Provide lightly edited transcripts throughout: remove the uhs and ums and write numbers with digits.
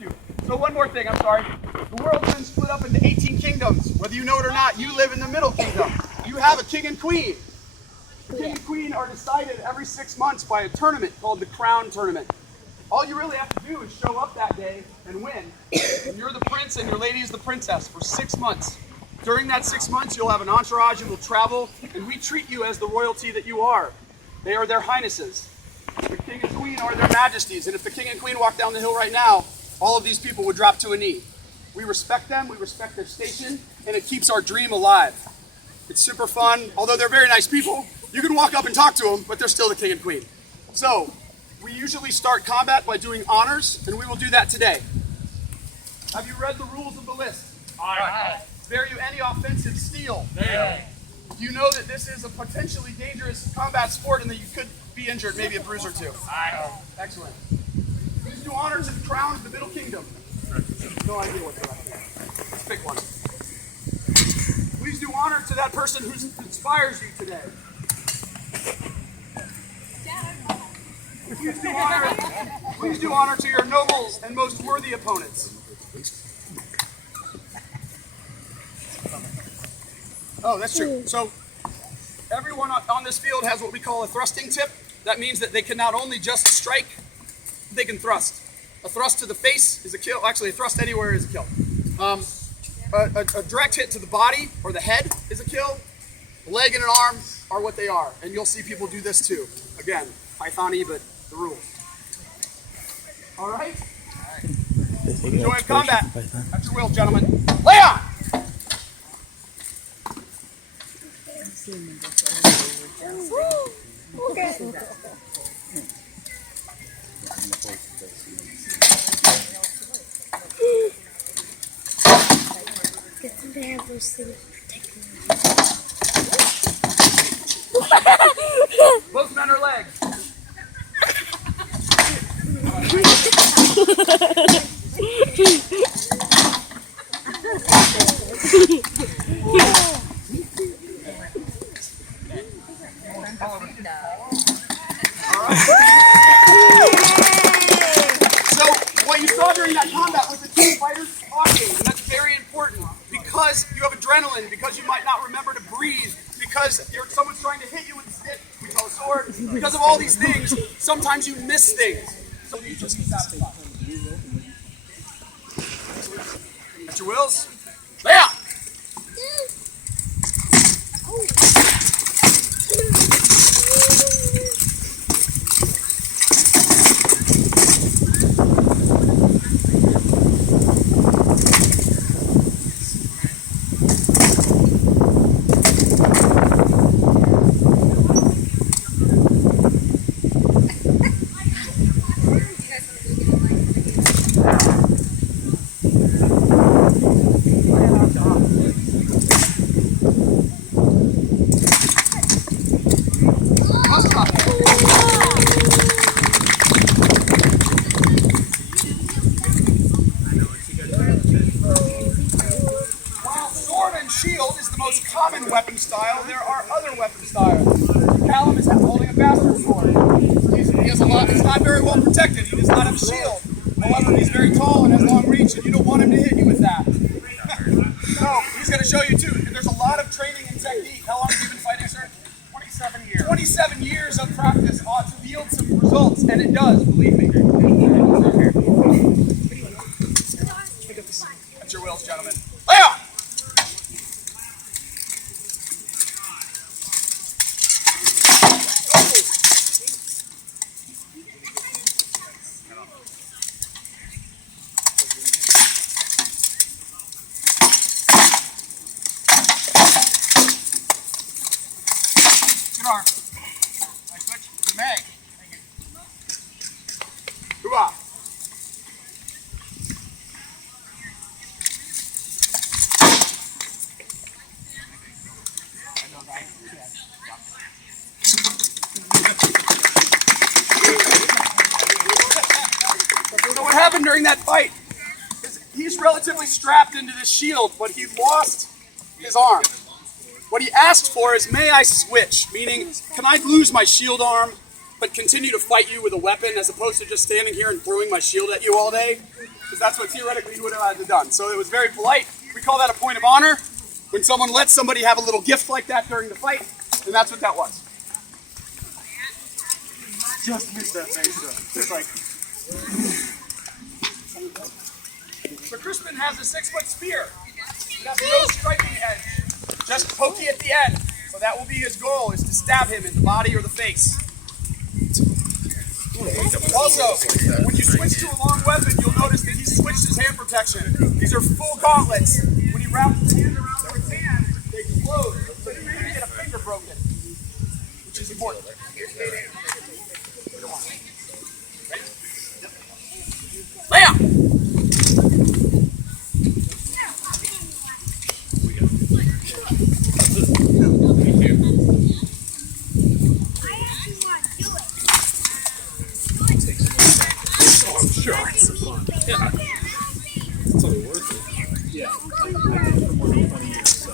too. So one more thing, I'm sorry. The world's been split up into 18 kingdoms. Whether you know it or not, you live in the middle kingdom. You have a king and queen. The king and queen are decided every 6 months by a tournament called the Crown Tournament. All you really have to do is show up that day and win. And you're the prince and your lady is the princess for 6 months. During that 6 months, you'll have an entourage and will travel, and we treat you as the royalty that you are. They are their highnesses. The king and queen are their majesties, and if the king and queen walk down the hill right now, all of these people would drop to a knee. We respect them, we respect their station, and it keeps our dream alive. It's super fun. Although they're very nice people, you can walk up and talk to them, but they're still the king and queen. So, we usually start combat by doing honors, and we will do that today. Have you read the rules of the list? Aye. Spare you any offensive steel. Aye. Do you know that this is a potentially dangerous combat sport and that you could be injured, maybe a bruise or two? Aye. Excellent. Please do honor to the crown of the Middle Kingdom. No idea what they're like. Pick one. Please do honor to that person who inspires you today. Please do honor to your nobles and most worthy opponents. Oh, that's true. So everyone on this field has what we call a thrusting tip. That means that they can not only just strike, they can thrust. A thrust to the face is a kill. Actually, a thrust anywhere is a kill. A direct hit to the body or the head is a kill. A leg and an arm are what they are. And you'll see people do this too. Again, Python-y, but the rules. All right? Enjoy combat. At your will, gentlemen. Lay on! Okay. Good thing they have those things protecting them. Both men are legs. So what you saw during that combat was the two fighters talking, and that's very important because you have adrenaline, because you might not remember to breathe, because someone's trying to hit you with a stick, we call a sword, because of all these things, sometimes you miss things. So you just be satisfied. At your wills, lay out! Shield is the most common weapon style. There are other weapon styles. Callum is holding a bastard sword. He has a lot. He's not very well protected. He does not have a shield. However, he's very tall and has long reach, and you don't want him to hit you with that. So he's going to show you too. And there's a lot of training and technique. How long have you been fighting, sir? 27 years. 27 years of practice ought to yield some results, and it does. Believe me. At your wills, gentlemen. Lay off! Good arm. Nice switch. You may. Thank you. Hoorah. So what happened during that fight is he's relatively strapped into this shield, but he lost his arm. What he asked for is, may I switch? Meaning, can I lose my shield arm but continue to fight you with a weapon as opposed to just standing here and throwing my shield at you all day, because that's what theoretically he would have had to done. So it was very polite. We call that a point of honor. When someone lets somebody have a little gift like that during the fight, and that's what that was. Just missed that face though. Just like. So Crispin has a 6-foot spear. It has no striking edge, just pokey at the end. So that will be his goal, is to stab him in the body or the face. Also, when you switch to a long weapon, you'll notice that he switched his hand protection. These are full gauntlets. When he wraps his hand around their hand, they explode. So you may get a finger broken, which is important. Lay out! Sure, it's so fun. Yeah. It's totally worth it. Yeah. I did it for more than 20 years, so.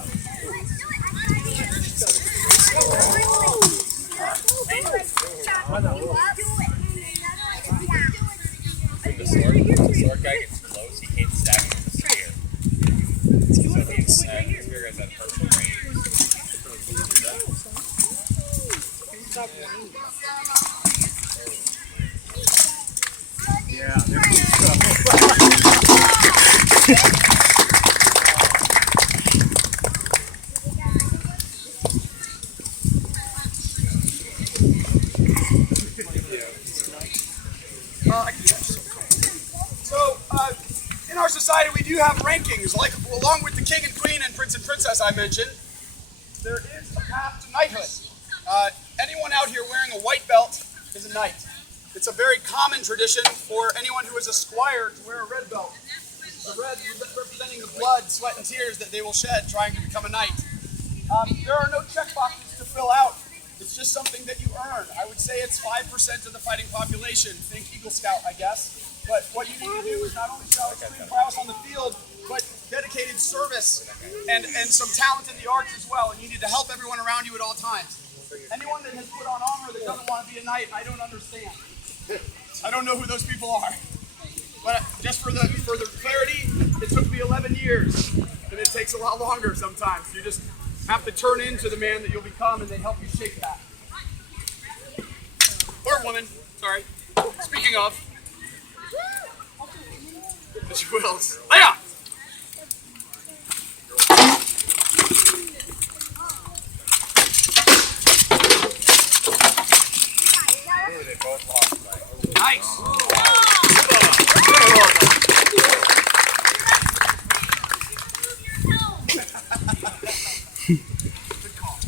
The sword guy gets close, he can't stab him with the spear. So the spear guy's at personal range. Yeah, there's some stuff. In our society, we do have rankings, like along with the king and queen and prince and princess I mentioned. There is a path to knighthood. Anyone out here wearing a white belt is a knight. It's a very common tradition for anyone who is a squire to wear a red belt. The red representing the blood, sweat, and tears that they will shed trying to become a knight. There are no check boxes to fill out. It's just something that you earn. I would say it's 5% of the fighting population. Think Eagle Scout, I guess. But what you need to do is not only show extreme prowess on the field, but dedicated service and some talent in the arts as well. And you need to help everyone around you at all times. Anyone that has put on armor that doesn't want to be a knight, I don't understand. I don't know who those people are. But just for the clarity, it took me 11 years. And it takes a lot longer sometimes. You just have to turn into the man that you'll become, and they help you shape that. Or woman, sorry. Speaking of. She wills. Lay on! They both lost. Nice! Good call.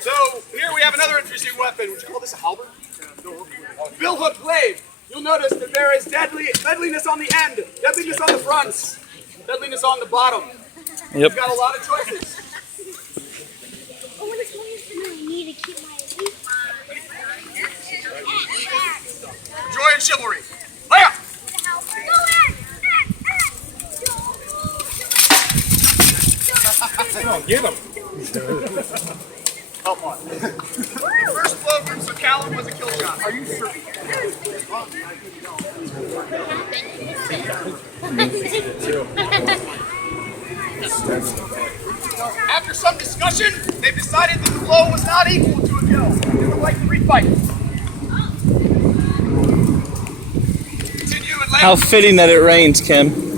So here we have another interesting weapon. Would you call this a halberd? Bill hook blade. You'll notice that there is deadliness on the end, deadliness on the fronts, deadliness on the bottom. Yep. You've got a lot of choices. Joy and chivalry. Lay up. Oh, get him! Help on. The first blow from Sir Callum was a kill shot. Are you sure? After some discussion, they've decided that the blow was not equal to a kill. They would like to refight. Continue and lay. How fitting that it rains, Kim.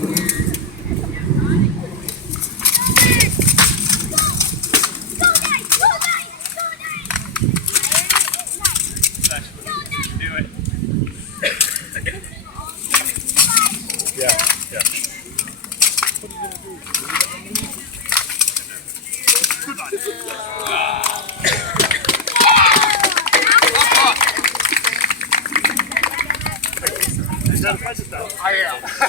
I am.